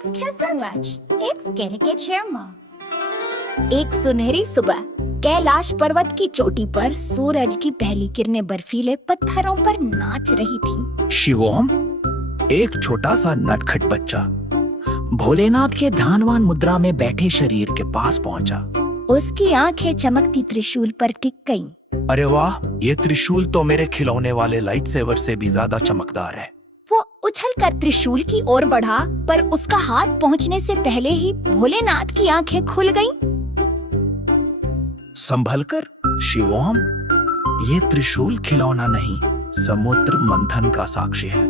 Thank you so much. It's caricature mom. एक सुनहरी सुबह कैलाश पर्वत की चोटी पर सूरज की पहली किरणें बर्फीले पत्थरों पर नाच रही थी। शिवोम, एक छोटा सा नटखट बच्चा भोलेनाथ के ध्यानवान मुद्रा में बैठे शरीर के पास पहुंचा। उसकी आंखें चमकती त्रिशूल पर टिक गईं। अरे वाह, ये त्रिशूल तो मेरे खिलौने वाले लाइट सेवर से भी ज्यादा चमकदार है। वो उछलकर त्रिशूल की ओर बढ़ा, पर उसका हाथ पहुंचने से पहले ही भोलेनाथ की आंखें खुल गईं। संभलकर शिवोम, ये त्रिशूल खिलौना नहीं, समुद्र मंथन का साक्षी है।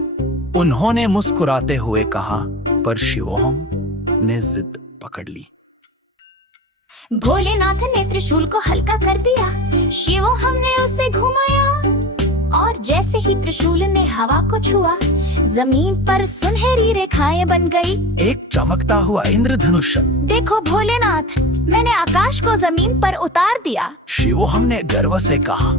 उन्होंने मुस्कुराते हुए कहा, पर शिवोम ने जिद पकड़ ली। भोलेनाथ ने त्रिशूल को हल्का कर दिया। शिवो हमने उसे घुमाया और जैसे ही त्रिशूल ने हवा को छुआ, जमीन पर सुनहरी रेखाएं बन गई। एक चमकता हुआ इंद्रधनुष। देखो भोलेनाथ, मैंने आकाश को जमीन पर उतार दिया। शिवो हमने गर्व से कहा।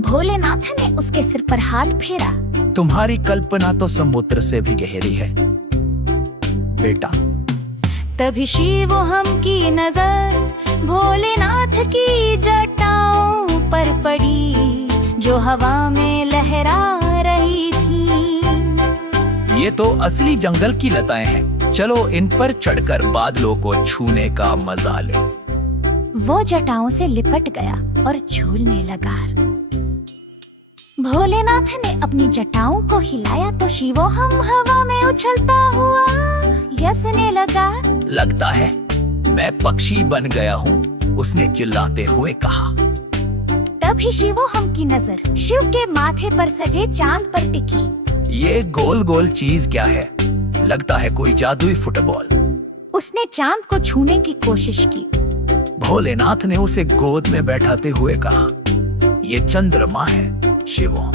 भोलेनाथ ने उसके सिर पर हाथ फेरा। तुम्हारी कल्पना तो समुद्र से भी गहरी है बेटा। तभी शिवो हम की नजर भोलेनाथ की जटाओं पर पड़ी, जो हवा में लहरा रही थी। ये तो असली जंगल की लताएं हैं। चलो इन पर चढ़कर बादलों को छूने का मजा ले। वो जटाओं से लिपट गया और झूलने लगा। भोलेनाथ ने अपनी जटाओं को हिलाया तो शिवो हम हवा में उछलता हुआ हंसने लगा। लगता है मैं पक्षी बन गया हूँ, उसने चिल्लाते हुए कहा। तभी शिवो हम की नजर शिव के माथे पर सजे चांद पर टिकी। ये गोल गोल चीज क्या है? लगता है कोई जादुई फुटबॉल। उसने चांद को छूने की कोशिश की। भोलेनाथ ने उसे गोद में बैठाते हुए कहा, ये चंद्रमा है शिवो।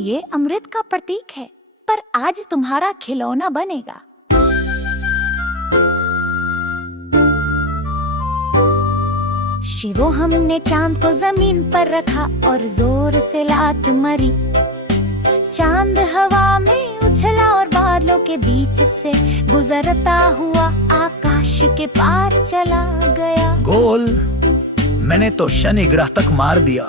ये अमृत का प्रतीक है, पर आज तुम्हारा खिलौना बनेगा। शिवो हमने चांद को जमीन पर रखा और जोर से लात मारी। चांद हवा में उछला और बादलों के बीच से गुजरता हुआ आकाश के पार चला गया। गोल, मैंने तो शनि ग्रह तक मार दिया।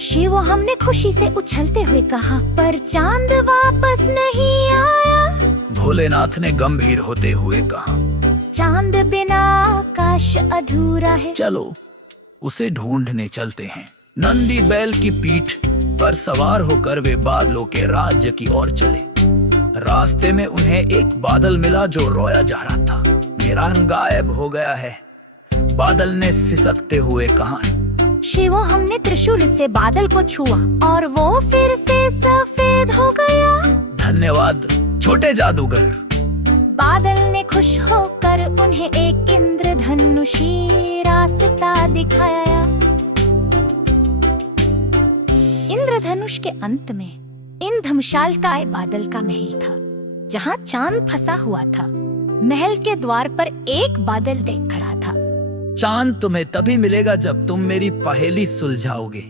शिवो हमने खुशी से उछलते हुए कहा, पर चांद वापस नहीं आया। भोलेनाथ ने गंभीर होते हुए कहा, चांद बिना आकाश अधूरा है। चलो उसे ढूंढने चलते हैं। नंदी बैल की पीठ पर सवार होकर वे बादलों के राज्य की ओर चले। रास्ते में उन्हें एक बादल मिला जो रोया जा रहा था। मेरा रंग गायब हो गया है, बादल ने सिसकते हुए कहा। शिवो हमने त्रिशूल से बादल को छुआ और वो फिर से सफेद हो गया। धन्यवाद छोटे जादूगर। बादल ने खुश होकर उन्हें एक इंद्रधनुषी रास्ता दिखाया। इंद्रधनुष के अंत में इंद्रधनुषालकाय बादल का महल था, जहाँ चांद फंसा हुआ था। महल के द्वार पर एक बादल देख खड़ा था। चांद तुम्हें तभी मिलेगा जब तुम मेरी पहेली सुलझाओगे।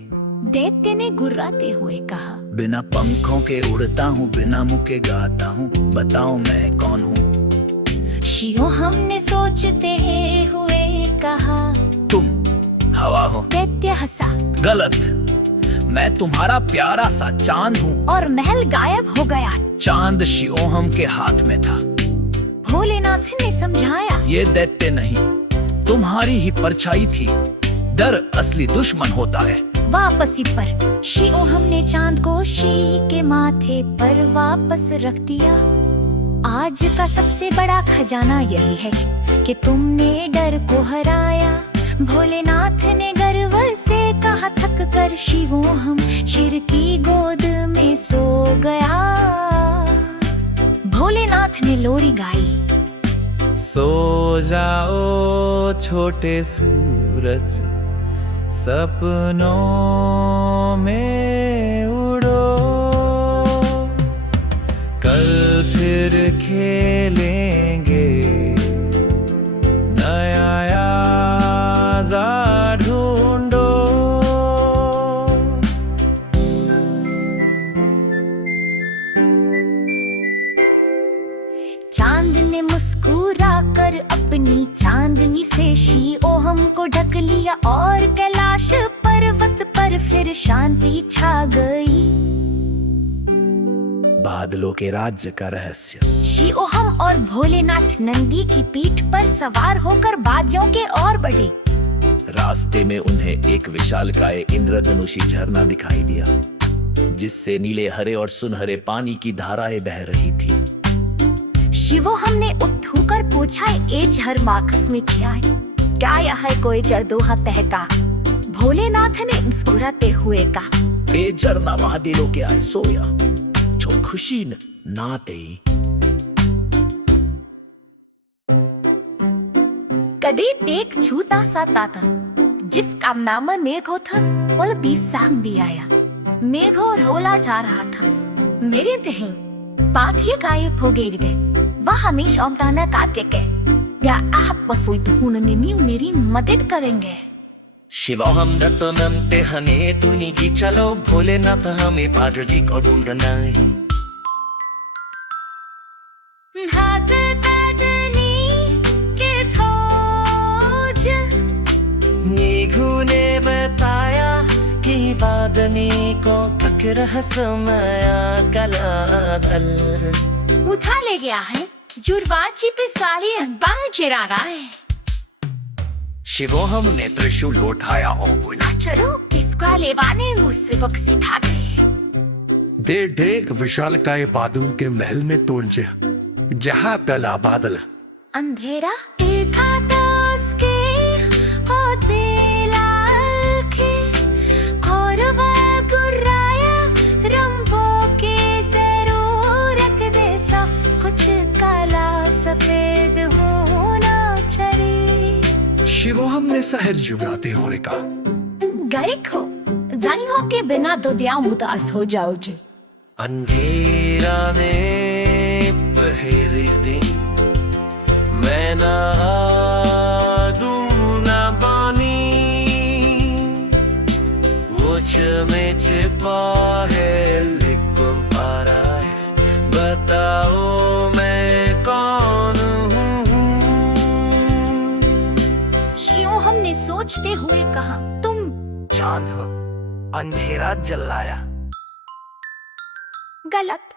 दैत्य ने गुर्राते हुए कहा। बिना पंखों के उड़ता हूँ, बिना मुंह के गाता हूँ, बताओ मैं कौन हूँ? शिवो हमने सोचते हुए कहा। तुम हवा हो। दैत्य हंसा। गलत, मैं तुम्हारा प्यारा सा चांद हूँ। और महल गायब हो गया। चांद शिवोहम के हाथ में था। भोलेनाथ ने समझाया, ये दैत्य नहीं, तुम्हारी ही परछाई थी। डर असली दुश्मन होता है। वापसी पर शिवोहम ने चांद को शिव के माथे पर वापस रख दिया। आज का सबसे बड़ा खजाना यही है कि तुमने डर को हराया। भोलेनाथ ने गर्व से कहा। थक कर शिवोहम शिव की गोद में सो गया। भोलेनाथ ने लोरी गाई। सो जाओ छोटे सूरज, सपनों में उड़ो, कल फिर खेलेंगे नया याज़ा ढूंढो। अपनी चांदनी से शीओहम को ढक लिया और कैलाश पर्वत पर फिर शांति छा गई। बादलों के राज्य का रहस्य। शीओहम और भोलेनाथ नंदी की पीठ पर सवार होकर बाजों के ओर बढ़े। रास्ते में उन्हें एक विशालकाय इंद्रधनुषी झरना दिखाई दिया, जिससे नीले हरे और सुनहरे पानी की धाराएं बह रही थी। शिवोहम ने उठकर पूछा, ए झरना में क्या है? क्या यह है कोई जरदोहा तहका? भोलेनाथ ने मुस्कुराते हुए कहा, ए झरना महादेव के आए सोया जो खुशी न नाते। कदे एक छोटा सा ताता जिसका नाम मेघो था, और बीसाम भी आया। मेघो रोला जा रहा था। मेरे दही बात ही गायब हो गई। वह हमेशा औताना काटे के, क्या आप वसुई ढूंढने में मेरी मदद करेंगे? शिवोहम दत्तनंते हने तुनी की चलो भोलेनाथ हमें पादर जी को ढूंढना है। हाथ काटने के खोज। नीघू ने बताया कि वादनी को तक रहस्यमया कलादल उठा ले गया है। जुर्वाची पे सारी बाल चिरागा है। शिवोहम ने त्रिशूल उठाया और बोला, चलो इसका लेवाने मुझसे बक सिखा गए। दे ढेक विशालकाय बादल के महल में पहुंचे, जहाँ पहला बादल अंधेरा देखा तो उसके होते लाल खे, और वह गुर्राया रंबो के सरूरक दे सब कुछ काला सफेद होना चली। शिवोहम ने सहज जुगाते हुए कहा, गए खो रंगों के बिना तो दिया उदास हो जाओगे। अंधेरा ने पहरे दिन मैं ना दूं ना पानी, वो में छिपा है लिखूं पाराइस, बताओ मैं कौन हूँ। शिवोहम ने सोचते हुए कहा, तुम चांद हो, अंधेरा जलाया। गलत।